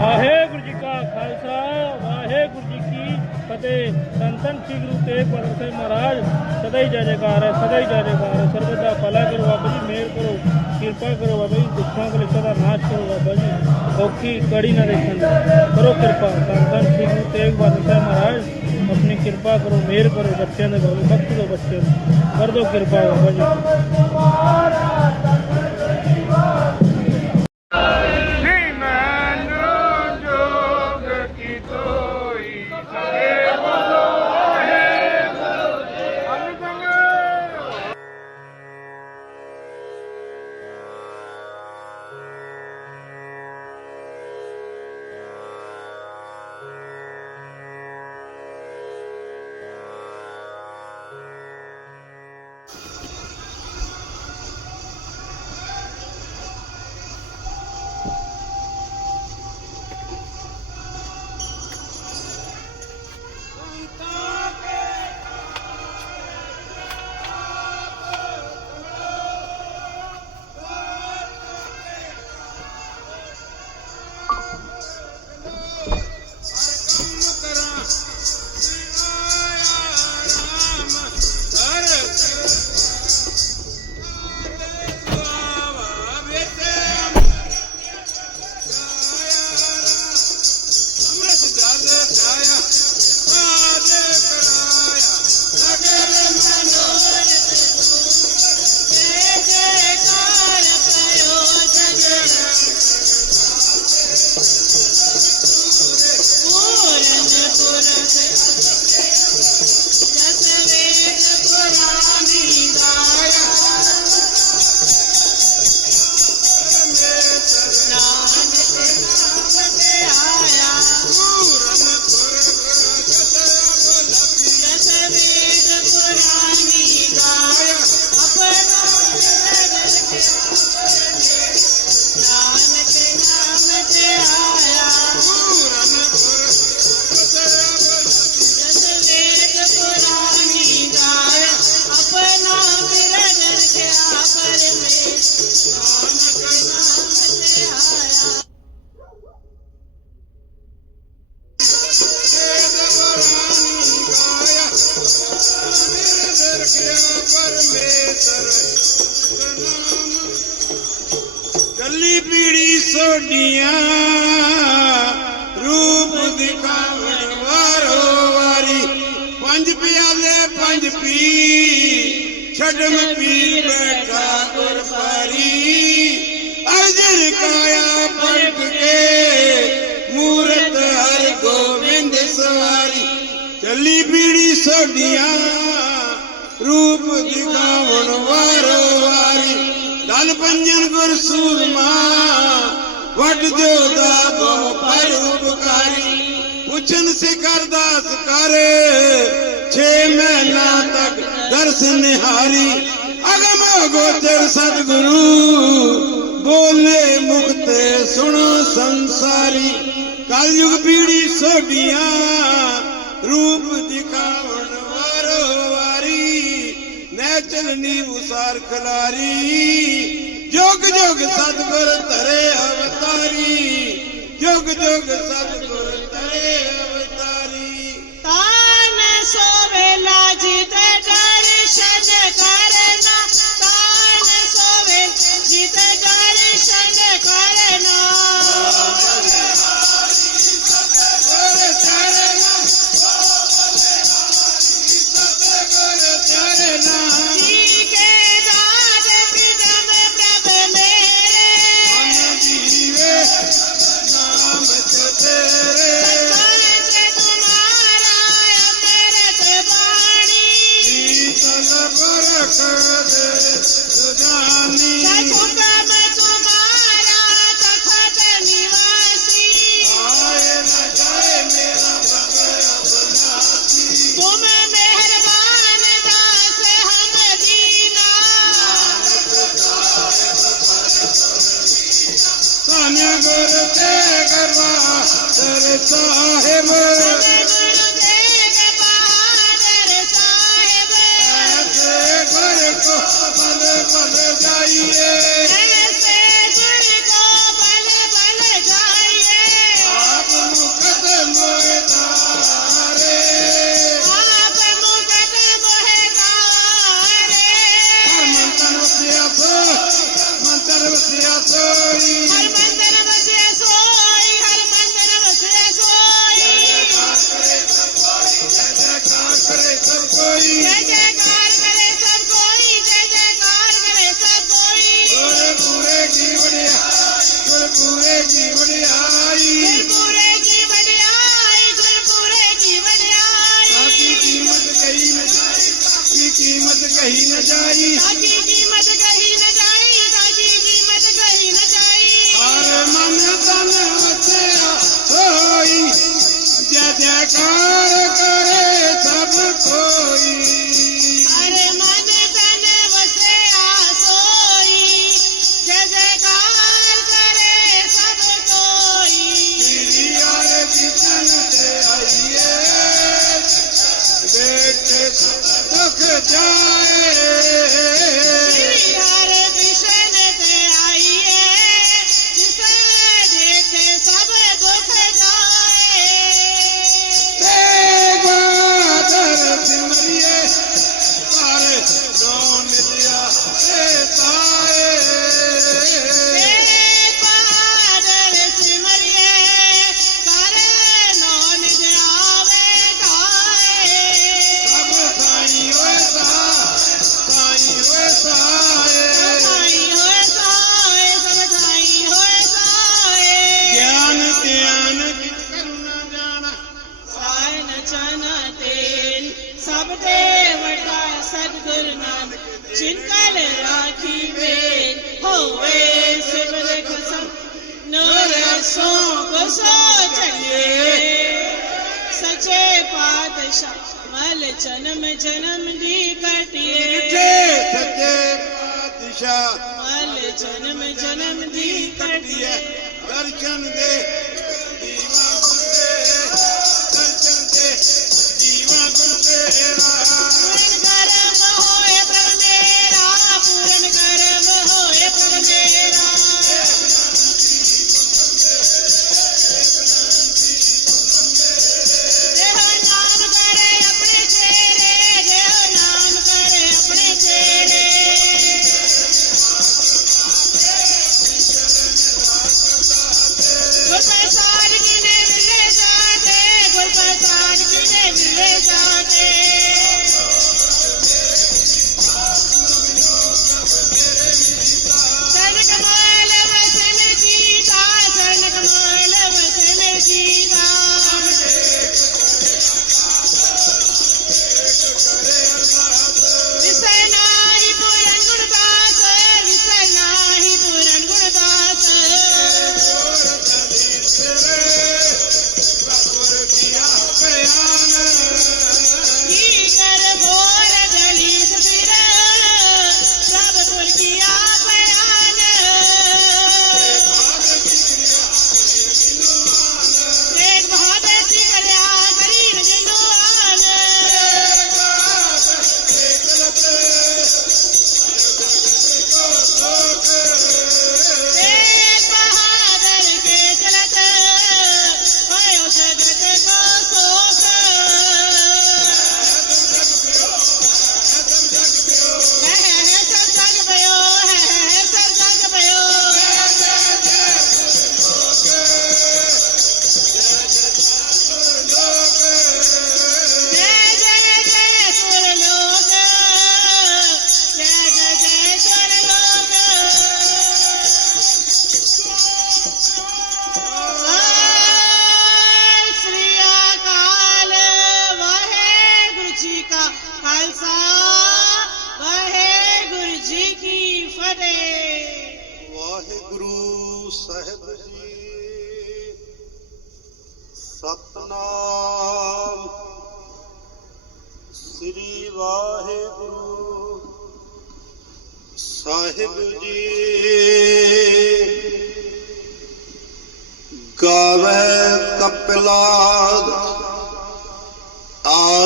ਵਾਹਿਗੁਰੂ ਜੀ ਕਾ ਖਾਲਸਾ, ਵਾਹਿਗੁਰੂ ਜੀ ਕੀ ਫਤਿਹ। ਧੰਨ ਧੰਨ ਸ੍ਰੀ ਗੁਰੂ ਤੇਗ ਬਹਾਦਰ ਸਾਹਿਬ ਮਹਾਰਾਜ, ਸਦਾ ਹੀ ਜੈ ਜੈਕਾਰ ਹੈ, ਸਦਾ ਹੀ ਜੈ ਜੈਕਾਰ ਹੈ। ਸਰਬਤ ਦਾ ਭਲਾ ਕਰੋ ਬਾਬਾ ਜੀ, ਮਿਹਰ ਕਰੋ, ਕਿਰਪਾ ਕਰੋ ਬਾਬਾ ਜੀ, ਦੁੱਖਾਂ ਕਲੇਸ਼ਾਂ ਦਾ ਨਾਸ਼ ਕਰੋ ਬਾਬਾ ਜੀ। ਔਖੀ ਕੜੀ ਨਾ ਦੇਖਣ। ਕਰੋ ਕਿਰਪਾ। ਧੰਨ ਧੰਨ ਸ੍ਰੀ ਗੁਰੂ ਤੇਗ ਬਹਾਦਰ ਸਾਹਿਬ ਮਹਾਰਾਜ, ਆਪਣੀ ਕਿਰਪਾ ਕਰੋ, ਮਿਹਰ ਕਰੋ ਬੱਚਿਆਂ ਦੇ ਬਾਬਾ ਬਖਸ਼ ਦਿਓ ਬੱਚਿਆਂ ਕਰ ਦੋ ਕਿਰਪਾ ਬਾਬਾ ਜੀ। ਪੀ ਛੱਡਮ ਬੈਠਾ ਗੁਰਪਾਰੀ ਅਰਜਨ ਕਾਇਆ ਪਲਟ ਕੇ ਮੂਰਤ ਹਰ ਗੋਬਿੰਦ ਸਵਾਰੀ। ਚੱਲੀ ਪੀੜੀ ਸੋਡੀਆਂ, ਰੂਪ ਦਿਖਾਵਣ ਵਾਰੋ ਵਾਰੀ। ਦਲ ਪੰਜਨ ਗੁਰ ਸੂਰਮਾ ਵੱਡ ਜੋਦਾ ਬਹੁ ਪਰ ਉਪਕਾਰੀ ਪੁੱਛਨ ਸਿਕਰ ਦਾਸ ਕਰ, ਛੇ ਮਹੀਨਾ ਤੱਕ ਦਰਸ ਨਿਹਾਰੀ ਅਗਮ ਗੋਚਰ ਸਤਿਗੁਰੂ, ਬੋਲੇ ਮੁਕਤੇ ਸੁਣੋ ਸੰਸਾਰੀ। ਕਲਯੁਗ ਪੀੜੀ ਸੋਡੀਆਂ ਰੂਪ ਦਿਖਾਵਣ ਵਾਰੋ ਵਾਰੀ। ਨੈ ਚਲਨੀ ਉਸਾਰ ਖਲਾਰੀ। ਜੋਗ ਜੋਗ ਸਤਿਗੁਰ ਧਰੇ ਅਵਤਾਰੀ। ਜੋਗ ਜੋਗ ਸਤਿਗੁਰ ਧਰੇ ਅਵਤਾਰੀ। ਤਾਨ ਸੋਵੇਲਾ ਜਿਤ ਦਰਸ਼ਨ ਜਨਮ ਜਨਮ ਦੀ ਕਟਿਏ। ਜਿੱਥੇ ਸੱਚੇ ਪਾਤਸ਼ਾਹ। ਵਾਲੇ ਜਨਮ ਜਨਮ ਦੀ ਕਟਿਏ। ਦਰਸ਼ਨ ਦੇ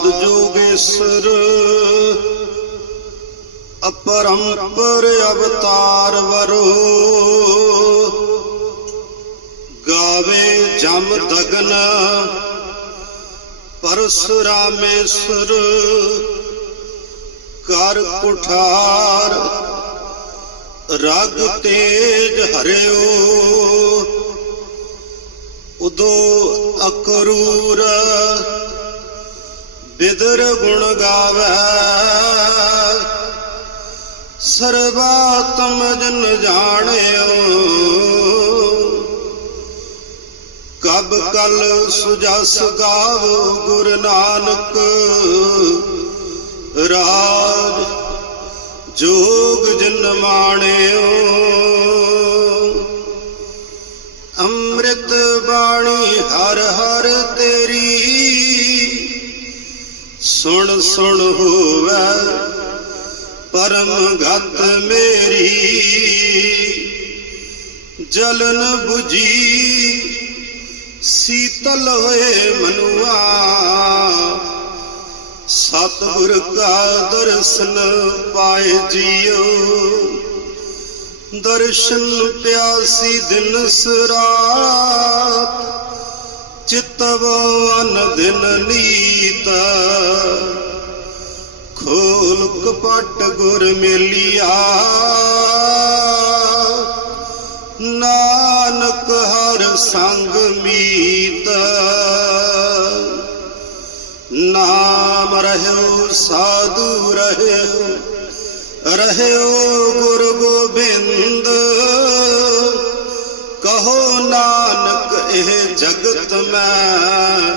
ਆਦ ਜੋਗੇਸ਼ਰ ਅਪਰੰਪਰ ਅਵਤਾਰ ਵਰੋ। ਗਾਵੇ ਜਮ ਦਗਨ ਪਰਸ਼ੁਰਾਮੇਸ਼ਰ ਕਰ ਕੁਠਾਰ ਰਗ ਤੇਜ ਹਰਿਓ। ਉਦੋ ਅਕਰੂਰ ਬਿਦਰ ਗੁਣ ਗਾਵੈ। ਸਰਬਾਤਮ ਜਨ ਜਾਣਿਓ। ਕਬ ਕਲ ਸੁਜਸ ਗਾਵੋ ਗੁਰ ਨਾਨਕ। ਰਾਜ ਜੋਗ ਜਨ ਮਾਣਿਓ। ਸੁਣ ਸੁਣ ਹੋਵੇ ਪਰਮ ਗਤ ਮੇਰੀ। ਜਲਨ 부ਜੀ ਸੀਤਲ ਹੋਏ ਮਨੁਆ। ਸਤਿਗੁਰ ਕਾ ਦਰਸ਼ਨ ਪਾਏ ਜੀਓ। ਦਰਸ਼ਨ ਪਿਆਸੀ ਦਿਨ ਸਰਾਤ ਚਿਤਵਨ ਦਿਨ ਨੀਤ। ਖੋਲ ਕਪਟ ਗੁਰ ਮੇਲਿਆ। ਨਾਨਕ ਹਰ ਸੰਗ ਮੀਤ। ਨਾਮ ਰਹਿਓ, ਸਾਧੂ ਰਹਿਓ ਰਹਿਓ ਗੁਰ ਗੋਬਿੰਦ। ਜਗਤ ਮੈਂ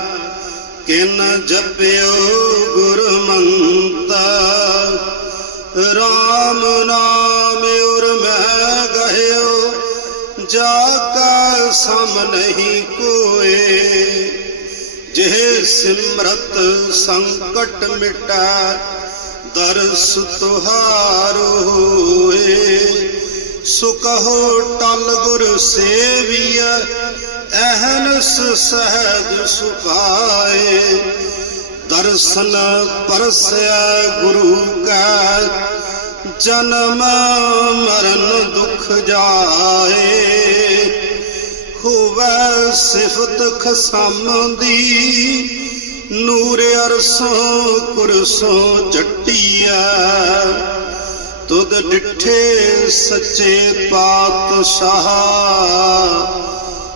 ਕਿਨ ਜਪਿਓ ਗੁਰਮੰਤਾ RAM ਨਾਮ ਉਰ ਮੈਂ ਗਹਿਓ, ਜਾ ਕਾ ਸਮ ਨਹੀਂ ਕੋਏ। ਜਿਹ ਸਿਮਰਤ ਸੰਕਟ ਮਿਟਾ, ਦਰਸ ਤੁਹਾਰ ਹੋਏ। ਸੁਕਹੋ ਟਲ ਗੁਰ ਸੇਵੀਐ ਅਹਨਸ ਸਹਿਜ ਸੁਭਾਏ ਦਰਸ਼ਨ ਪਰਸੈ ਗੁਰੂ ਕਾ, ਜਨਮ ਮਰਨ ਦੁਖ ਜਾਏ। ਹੋਵੇ ਸਿਫਤ ਖਸਮ ਦੀ ਨੂਰ ਅਰਸੋਂ ਕੁਰਸੋਂ ਚੱਟੀਐ ਤੁਧ ਡਿਠੇ ਸੱਚੇ ਪਾਤਸ਼ਾਹ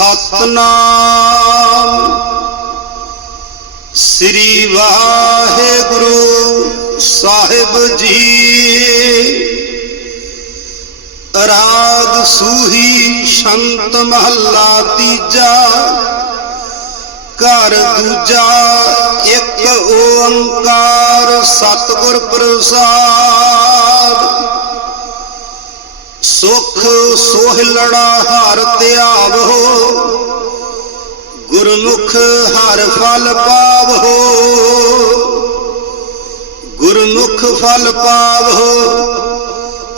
ਸਤਨਾਮ। ਸ੍ਰੀ ਵਾਹਿਗੁਰੂ ਸਾਹਿਬ ਜੀ। ਰਾਗ ਸੂਹੀ ਸ਼ੰਤ ਮਹੱਲਾ ਤੀਜਾ। ਘਰ ਦੂਜਾ ਇੱਕ ਓੰਕਾਰ ਸਤਿਗੁਰ ਪ੍ਰਸਾਦ। ਸੁਖ ਸੋਹਿਲੜਾ ਹਰ ਧਿਆਵੋ ਗੁਰਮੁਖ ਹਰ ਫਲ ਪਾਵੋ ਗੁਰਮੁਖ ਫਲ ਪਾਵੋ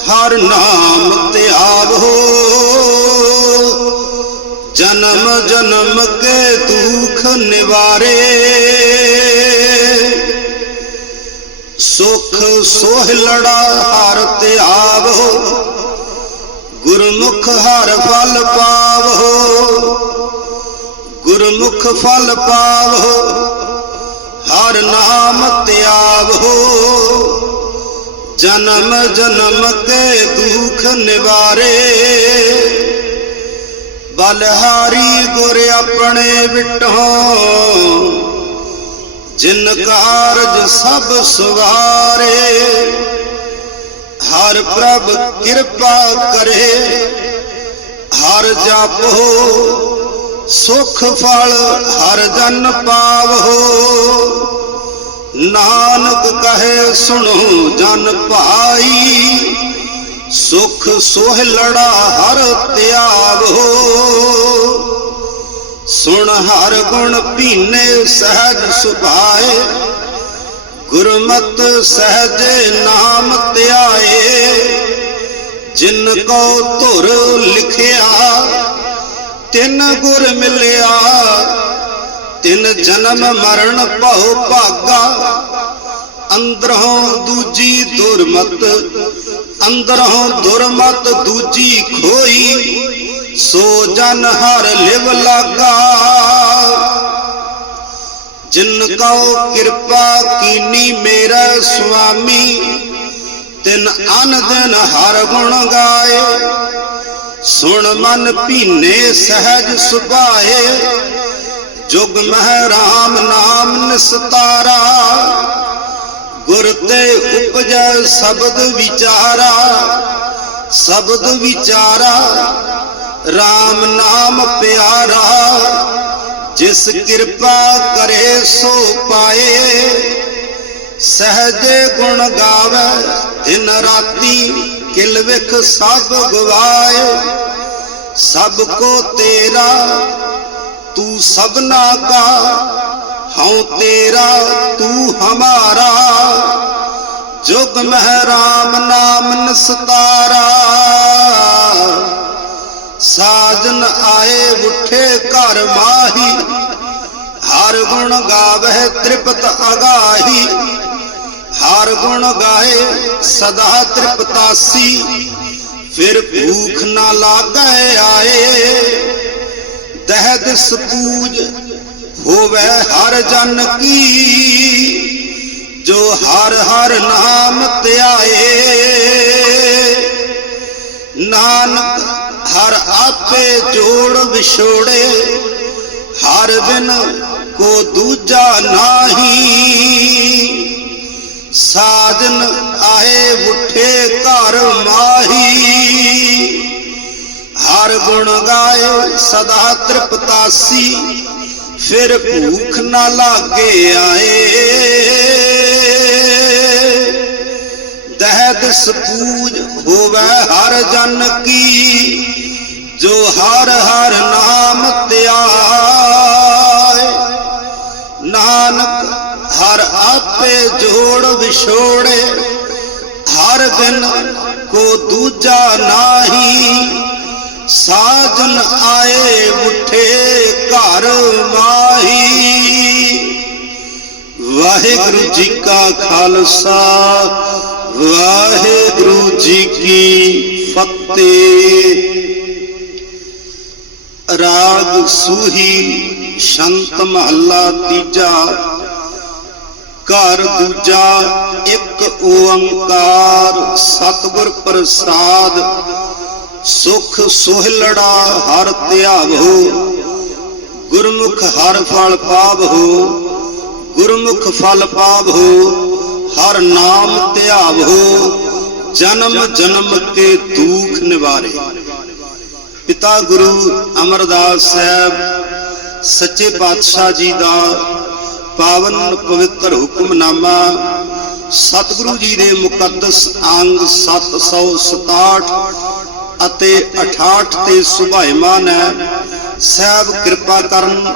ਹਰ ਨਾਮ ਧਿਆਵੋ ਜਨਮ ਜਨਮ ਕੇ ਦੁਖ ਨਿਵਾਰੇ। ਸੁਖ ਸੋਹਿਲੜਾ ਹਰ ਧਿਆਵੋ ਗੁਰਮੁਖ ਹਰ ਫਲ ਪਾਵੋ। ਗੁਰਮੁਖ ਫਲ ਪਾਵੋ, ਹਰ ਨਾਮ ਧਿਆਵੋ ਜਨਮ ਜਨਮ ਕੇ ਦੁਖ ਨਿਵਾਰੇ। ਬਲਹਾਰੀ ਗੁਰ ਆਪਣੇ ਵਿਟਹੋਂ ਜਿਨ ਕਾਰਜ ਸਭ ਸਵਾਰੇ। ਹਰ ਪ੍ਰਭ ਕਿਰਪਾ ਕਰੇ, ਹਰ ਜਪੋ, ਸੁਖ ਫਲ, ਹਰ ਜਨ ਪਾਵੋ। ਨਾਨਕ ਕਹੇ, ਸੁਣੋ ਜਨ ਭਾਈ, ਸੁਖ ਸੋਹਿਲੜਾ ਹਰ ਧਿਆਵੋ ਸੁਣ ਹਰ ਗੁਣ ਪੀਨੇ ਸਹਿਜ ਸੁਭਾਏ ਗੁਰਮਤ ਸਹਜੇ ਨਾਮ ਧਿਆਏ, ਜਿਨ ਕੋ ਧੁਰ ਲਿਖਿਆ, ਤਿਨ ਗੁਰ ਮਿਲਿਆ, ਤਿਨ ਜਨਮ ਮਰਨ ਭਉ ਭਾਗਾ, ਅੰਦਰੋਂ ਦੂਜੀ ਦੁਰਮਤ, ਅੰਦਰੋਂ ਦੁਰਮਤ ਦੂਜੀ ਖੋਈ, ਸੋ ਜਨ ਹਰ ਲਿਵ ਲਾਗਾ। ਜਿਨ ਕਉ ਕਿਰਪਾ ਕੀਨੀ ਮੇਰਾ ਸੁਆਮੀ, ਤਿਨ ਅਨ ਦਿਨ ਹਰ ਗੁਣ ਗਾਏ। ਸੁਣ ਮਨ ਭੀਨੇ ਸਹਿਜ ਸੁਭਾਏ, ਜੁਗ ਮਹਿ ਰਾਮ ਨਾਮ ਨਿਸਤਾਰਾ। ਗੁਰ ਤੇ ਉਪਜੈ ਸ਼ਬਦ ਵਿਚਾਰਾ ਸ਼ਬਦ ਵਿਚਾਰਾ RAM ਨਾਮ ਪਿਆਰਾ। ਜਿਸ ਕਿਰਪਾ ਕਰੇ ਸੋ ਪਾਏ। ਸਹਜੇ ਗੁਣ ਗਾਵੇ, ਦਿਨ ਰਾਤੀ ਕਿਲ ਵਿਖ ਸਭ ਗਵਾਏ। ਸਭ ਕੋ ਤੇਰਾ, ਤੂੰ ਸਭਨਾ ਕਾ। ਹਉ ਤੇਰਾ, ਤੂੰ ਹਮਾਰਾ। ਜੁਗ ਮਹਿ ਰਾਮ ਨਾਮ ਨਸਤਾਰਾ। ਆਏ ਉਠੇ ਘਰ ਮਾਹੀ। ਹਰ ਗੁਣ ਗਾਵੇ ਤ੍ਰਿਪਤ ਅਗਾਹੀ। ਹਰ ਗੁਣ ਗਾਏ ਸਦਾ ਤ੍ਰਿਪਤਾਸੀ। ਫਿਰ ਭੂਖ ਨਾ ਲਾਗੈ ਆਏ। ਦਹਿਦ ਸਪੂਜ ਹੋਵੇ ਹਰ ਜਨ ਕੀ। ਜੋ ਹਰ ਹਰ ਨਾਮ ਧਿਆਏ। ਨਾਨਕ ਆਪੇ ਜੋੜ ਵਿਛੋੜੇ, ਹਰ ਬਿਨ ਕੋ ਦੂਜਾ ਨਾਹੀ। ਸਾਜਨ ਆਏ ਉਠੇ ਘਰ ਮਾਹੀ। ਹਰ ਗੁਣ ਗਾਏ ਸਦਾ ਤ੍ਰਿਪਤਾਸੀ, ਫਿਰ ਭੂਖ ਨਾ ਲਾਗੇ ਆਏ। ਦਹਿਦ ਸਪੂਜ ਹੋਵੇ ਹਰ ਜਨ ਕੀ ਜੋ ਹਰ ਹਰ ਨਾਮ ਧਿਆਏ। ਨਾਨਕ ਹਰ ਆਪੇ ਜੋੜ ਵਿਛੋੜੇ। ਹਰ ਬਿਨ ਕੋ ਦੂਜਾ ਨਾਹੀ। ਸਾਜਨ ਆਏ ਉਠੇ ਘਰ ਮਾਹੀ। ਵਾਹਿਗੁਰੂ ਜੀ ਕਾ ਖਾਲਸਾ, ਵਾਹਿਗੁਰੂ ਜੀ ਕੀ ਫਤਿਹ। ਰਾਗ ਸੂਹੀ ਸ਼ੰਤ ਮਹੱਲਾ ਤੀਜਾ। ਘਰ ਦੂਜਾ ਇੱਕ ਓੰਕਾਰ, ਸਤਿਗੁਰ ਪ੍ਰਸਾਦ। ਸੁਖ ਸੁਹਲੜਾ ਹਰ ਧਿਆਵੋ ਗੁਰਮੁਖ ਹਰ ਫਲ ਪਾਵੋ ਗੁਰਮੁਖ ਫਲ ਪਾਵੋ ਹਰ ਨਾਮ ਧਿਆਵੋ ਜਨਮ ਜਨਮ ਕੇ ਦੁਖ ਨਿਵਾਰੇ। ਪਿਤਾ ਗੁਰੂ ਅਮਰਦਾਸ ਸਾਹਿਬ, ਸੱਚੇ ਪਾਤਸ਼ਾਹ ਜੀ ਦਾ ਪਾਵਨ ਪਵਿੱਤਰ ਹੁਕਮਨਾਮਾ, ਸਤਿਗੁਰੂ ਜੀ ਦੇ ਮੁਕੱਦਸ ਅੰਗ 767 ਅਤੇ 68 ਤੇ ਸੁਭਾਇਮਾਨ ਹੈ, ਸਾਹਿਬ ਕਿਰਪਾ ਕਰਨ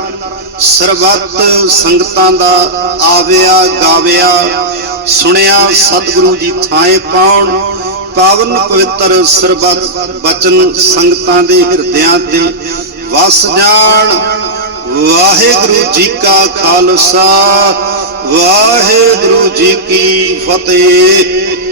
ਸਰਬੱਤ ਸੰਗਤਾਂ ਦਾ ਆਵਿਆ, ਗਾਵਿਆ, ਸੁਣਿਆ, ਸਤਿਗੁਰੂ ਜੀ ਥਾਏ ਪਾਉਣ ਪਾਵਨ ਪਵਿੱਤਰ ਸਰਬਤ ਬਚਨ ਸੰਗਤਾਂ ਦੇ ਹਿਰਦਿਆਂ ਤੇ ਵਸ ਜਾਣ। ਵਾਹਿਗੁਰੂ ਜੀ ਕਾ ਖਾਲਸਾ, ਵਾਹਿਗੁਰੂ ਜੀ ਕੀ ਫਤਿਹ।